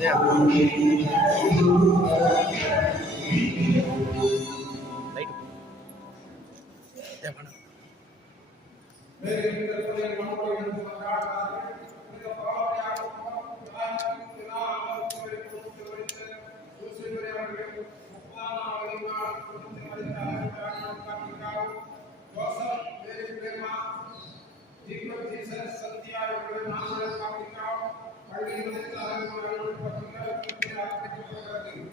Yeah. Right. Yeah, madam. Jesus, Santiago, National Public Out, കുടിക്കുന്നതിന് താരങ്ങൾ പദ്ധതികൾ ആരംഭിക്കപ്പെടുകയും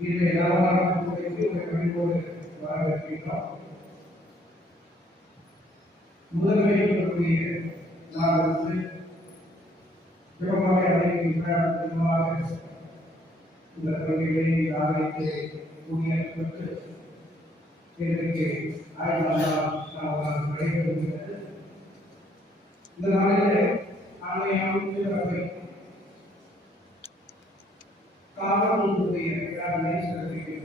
இதை நாளாக குறித்து ஒரு கணிப்போடு வரவேற்கிறோம் முதன்மை இருக்கக்கூடிய நாள் வந்து பிரமாவை அடைகின்ற தினமாக இந்த பள்ளிகளை ஆலயத்தை ஊழியர்களுக்கு இன்றைக்கு ஆய்வாளர் நாம் நடைபெறுகிறது இந்த நாளிலே ஆலயம் சபை காவலுடைய கடமை செலுத்துகிறது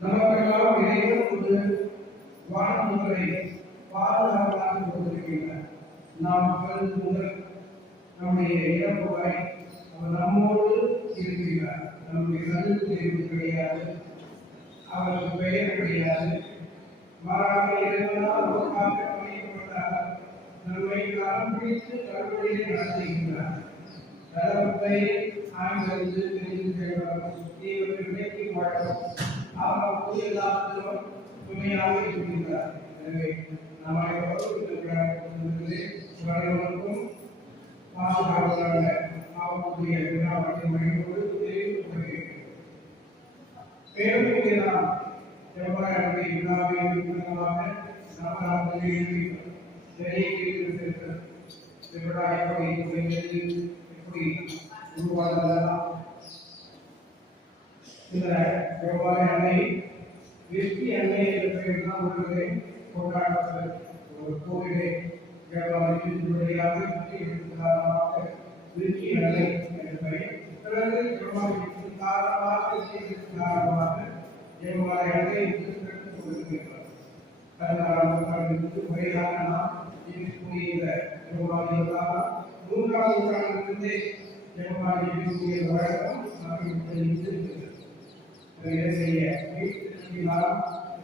நமக்கெல்லாம் இறைவன் ஒரு வாழ்முறை பாதுகாப்பாக கொடுத்திருக்கின்றார் நாம் பிறந்து முதல் நம்முடைய இறப்பு வரை அவர் நம்மோடு இருக்கிறார் நம்முடைய கருத்து தெரிவு கிடையாது. அவருக்கு பெயர் கிடையாது. மாறாக இறைவனால் உருவாக்க அமைக்கப்பட்டார் நம்மை கரம் பிடித்து கருவழியை நடத்துகின்றார். Rarapai and Rajendra Krishna Jayapapa, they were reflecting what our Puri Lord तुम्हें आगे जुड़ेगा अरे हमारे पास इतना मुझे हमारे लोगों को आप भागना है आप भी अपना अपने माइंड को तेरी करेंगे पेड़ के नाम जब मैं अपने इतना भी इतना नाम है नाम आप मुझे तेरी की तरफ़ से बड़ा है कोई कोई தான் ஒரு கொண்டாடப்பட்டது ஒரு கோவிலை எவ்வாறு திருப்பதியாக வெற்றி எடுத்ததாக வெற்றி அன்னை என்ற பெயர் பிறகு எவ்வாறு வெற்றி காரணமாக செய்த காரணமாக எவ்வாறு அன்னை திருப்பி கொடுக்கிறார் கடந்த முறையாக நாம் இருக்கக்கூடிய இந்த எவ்வாறு எல்லாம் மூன்றாவது நூற்றாண்டிலிருந்தே பெருமாள் எழுதிய வழக்கம் நமக்கு தெரிந்திருக்கிறது இலங்கைய வீட்டினால்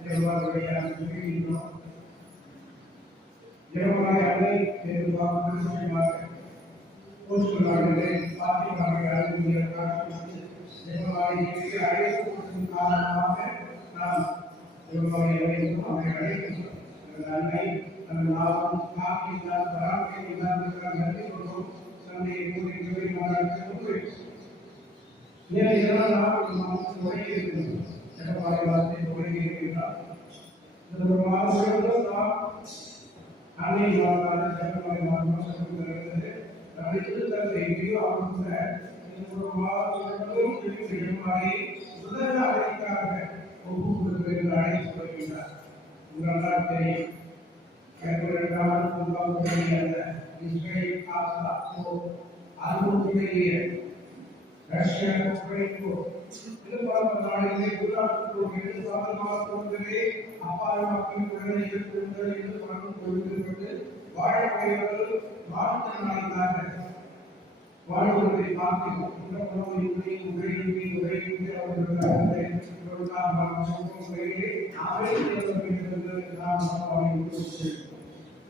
பெருமாளுடைய குறிப்பிட்டோம் பெருமாளை அதை பெருமாள் மனுஷமாக போஸ்டுலாகவே பாத்தியமாக அறிவியல் பெருமாளை அழைப்பு காரணமாக நாம் பெருமாளை அழைக்கும் அவரை அழைக்கும் நன்மை आपके साथ बराबर के विधान तथा घर के लोगों सबने एक दिन कभी मारा के हुए मेरे यहाँ आप इमाम तो थोड़े तो के दिन जब हमारे बात में थोड़े के दिन था। दरबार से दोस्त आप आने इमाम वाला जब हमारे बात में सब कर रहे थे अभी तो तक रेडियो आप तो है। दरबार से दोस्त फ़िल्म हमारी सुंदर नागरिक का है, वो भूख लगे लड़ाई हो गई था। पूरा नाम करिए कैलकुलेटर का उनका उपयोग किया जाता है इसमें आप आपको आलू के लिए रशियन यूक्रेन को फ़िलहाल बनाने के लिए पूरा प्रोग्राम साथ मास को देने अपार आपकी पूर्ण ये पूर्ण ये कानून कोई करते वार्ड केवल भारत नागरिक है वार्ड के विभाग के पूरा पूरा यूक्रेन यूक्रेन की यूक्रेन के और बनाते हैं प्रोग्राम हम सबको के लिए आवेदन करने के लिए नाम और यूक्रेन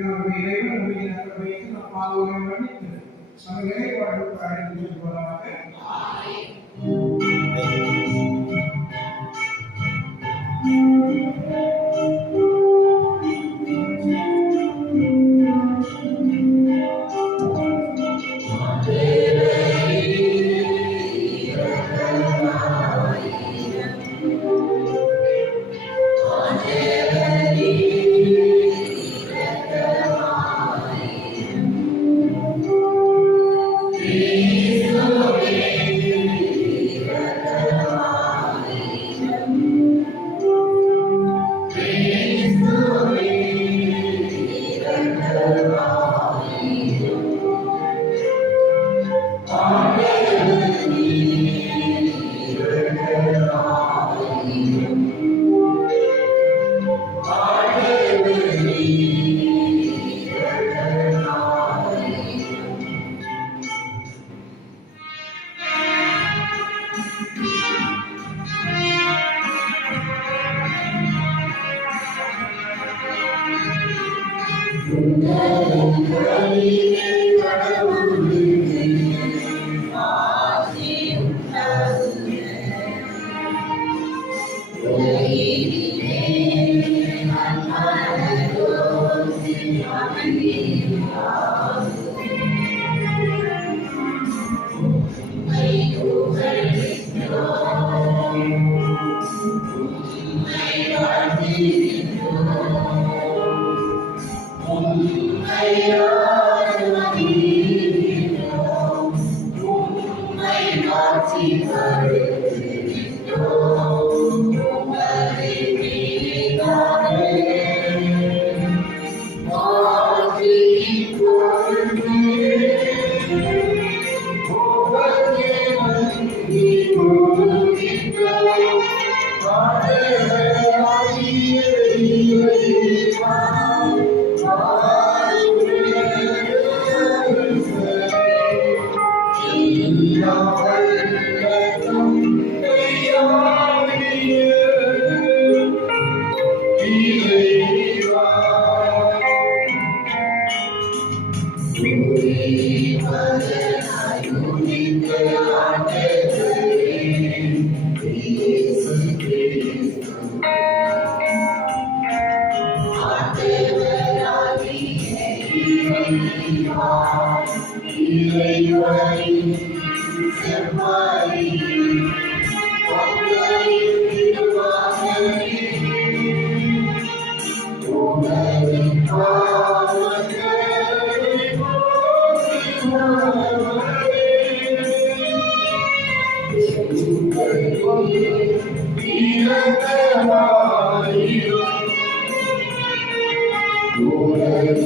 நம்முடைய இறைவன் மொழியை வைத்து நாம் பாதுகாப்பு சம நிலைப்பாடு அழைத்து கொள்வதாக You. Lord.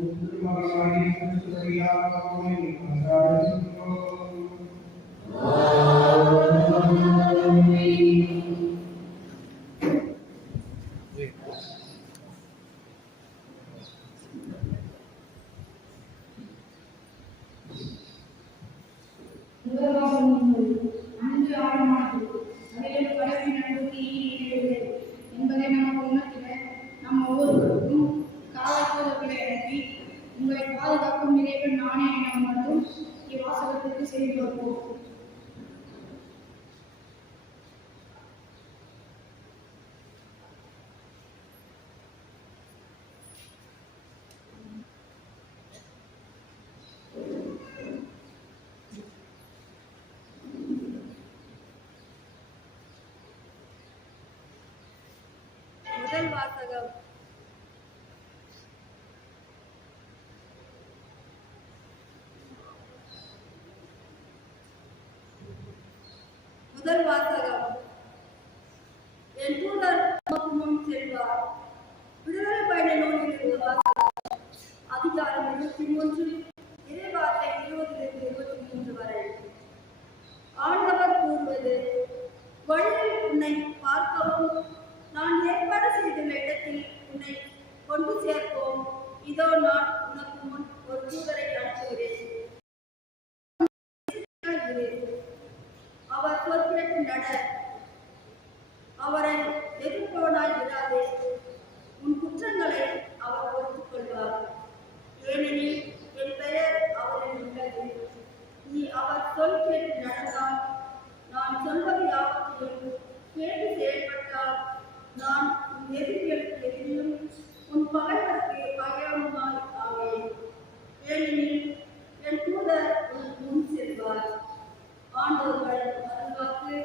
உப்பு மகமாகி சரியாக போய் அன்றாடும் தேவன் நானே என மட்டும் இவ்வாசகத்திற்கு செய்து வருவோம் முதல் வாசகம். முதல் வாசகம். என் தூதர் உமக்கு செல்வார். விடுதலை பயண நூலிலிருந்து வாசகம். அதிகாரம் இருபத்தி மூன்று இறைவார்த்தை இருபதிலிருந்து இருபத்தி மூன்று வரை. ஆண்டவர் கூறுவது வழியில் உன்னை பார்க்கவும் நான் ஏற்பாடு செய்துள்ள இடத்தில் உன்னை கொண்டு சேர்ப்போம். இதோ நான் நான் சொல்வது யாவற்றையும் கேட்டு செயல்பட்டால் நான் எதிரிகளுக்கு எதிரிலும் உன் பகைவருக்கு பகையவனுமாய் ஆவேன் ஏனெனில் என் தூதர் உன் முன் செல்வார் ஆண்டவர்கள் அருள்வாக்கு